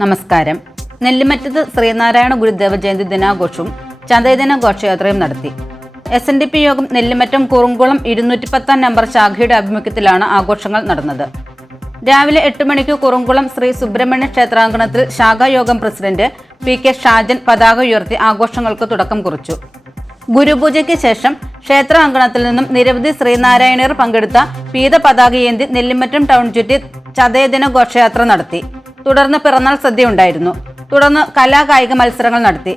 നമസ്കാരം. നെല്ലിമറ്റത്ത് ശ്രീനാരായണ ഗുരുദേവ ജയന്തി ദിനാഘോഷവും ചതയദിന ഘോഷയാത്രയും നടത്തി. S N D P യോഗം നെല്ലിമറ്റം കുറുങ്കുളം ഇരുന്നൂറ്റി പത്താം നമ്പർ ശാഖയുടെ ആഭിമുഖ്യത്തിലാണ് ആഘോഷങ്ങൾ നടന്നത്. രാവിലെ എട്ട് മണിക്ക് കുറുങ്കുളം ശ്രീ സുബ്രഹ്മണ്യ ക്ഷേത്രാങ്കണത്തിൽ ശാഖായോഗം പ്രസിഡന്റ് പി കെ ഷാജൻ പതാക ഉയർത്തി ആഘോഷങ്ങൾക്ക് തുടക്കം കുറിച്ചു. ഗുരുപൂജയ്ക്ക് ശേഷം ക്ഷേത്രാങ്കണത്തിൽ നിന്നും നിരവധി ശ്രീനാരായണീയർ പങ്കെടുത്ത പീത പതാകയേന്തി നെല്ലിമറ്റം ടൗൺ ചുറ്റി ചതയദിന ഘോഷയാത്ര നടത്തി. തുടർന്ന് പിറന്നാൾ സദ്യ ഉണ്ടായിരുന്നു തുടർന്ന് കലാകായിക മത്സരങ്ങൾ നടത്തി.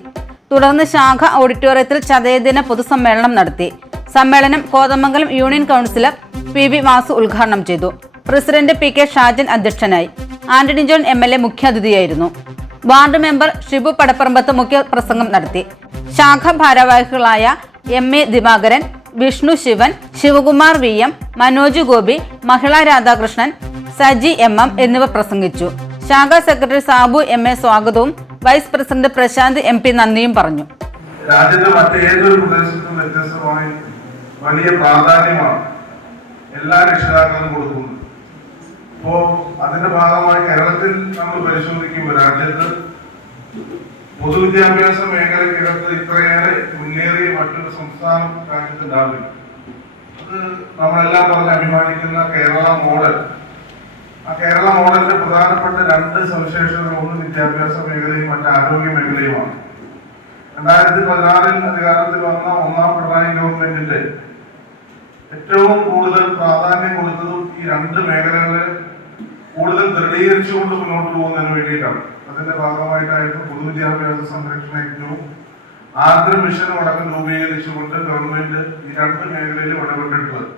തുടർന്ന് ശാഖ ഓഡിറ്റോറിയത്തിൽ ചതയദിന പൊതുസമ്മേളനം നടത്തി. സമ്മേളനം Kothamangalam union councillor P V Vasu ഉദ്ഘാടനം ചെയ്തു. പ്രസിഡന്റ് പി കെ ഷാജൻ അധ്യക്ഷനായി. Antony John M L A മുഖ്യാതിഥിയായിരുന്നു ward member Shibu Padapparambath മുഖ്യ പ്രസംഗം നടത്തി. ശാഖ ഭാരവാഹികളായ M A Divakaran Vishnu Sivan Sivakumar V M Manoj Gopi Mahila Radhakrishnan Saji M M എന്നിവർ പ്രസംഗിച്ചു. ശാഖാ സെക്രട്ടറി സാബു എം എ സ്വാഗതവും vice president Prasanth M P നന്ദിയും പറഞ്ഞു. രാജ്യത്തെ മറ്റേതൊരു പ്രദേശത്തും വ്യത്യസ്തമായി വലിയ പ്രാധാന്യമാണ് എല്ലാ രക്ഷിതാക്കളും കൊടുക്കുന്നത്. ഇപ്പോ അതിന്റെ ഭാഗമായി കേരളത്തിൽ നമ്മൾ പരിശോധിക്കുമ്പോൾ രാജ്യത്ത് പൊതുവിദ്യാഭ്യാസ മേഖലയ്ക്കകത്ത് ഇത്രയേറെ മുന്നേറിയ മറ്റൊരു സംസ്ഥാനം രാജ്യത്തുണ്ടാവില്ല അത് നമ്മളെല്ലാം പറഞ്ഞ് അഭിമാനിക്കുന്ന കേരള മോഡൽ കേരള മോഡലിന്റെ പ്രധാനപ്പെട്ട രണ്ട് സവിശേഷതകൾ ഒന്ന് വിദ്യാഭ്യാസ മേഖലയും മറ്റ് ആരോഗ്യ മേഖലയുമാണ്. രണ്ടായിരത്തി പതിനാറിൽ അധികാരത്തിൽ വന്ന ഒന്നാം പിണറായി ഗവൺമെന്റിന്റെ ഏറ്റവും കൂടുതൽ പ്രാധാന്യം കൊടുത്തതും ഈ രണ്ട് മേഖലകളെ കൂടുതൽ ദൃഢീകരിച്ചുകൊണ്ട് മുന്നോട്ട് പോകുന്നതിന് വേണ്ടിയിട്ടാണ്. അതിന്റെ ഭാഗമായിട്ടായിരുന്നു പൊതുവിദ്യാഭ്യാസ സംരക്ഷണ യജ്ഞവും ആർദ്ര മിഷനും അടക്കം രൂപീകരിച്ചുകൊണ്ട് ഗവൺമെന്റ് ഈ രണ്ട് മേഖലയിലും ഇടപെട്ടിട്ടുള്ളത്.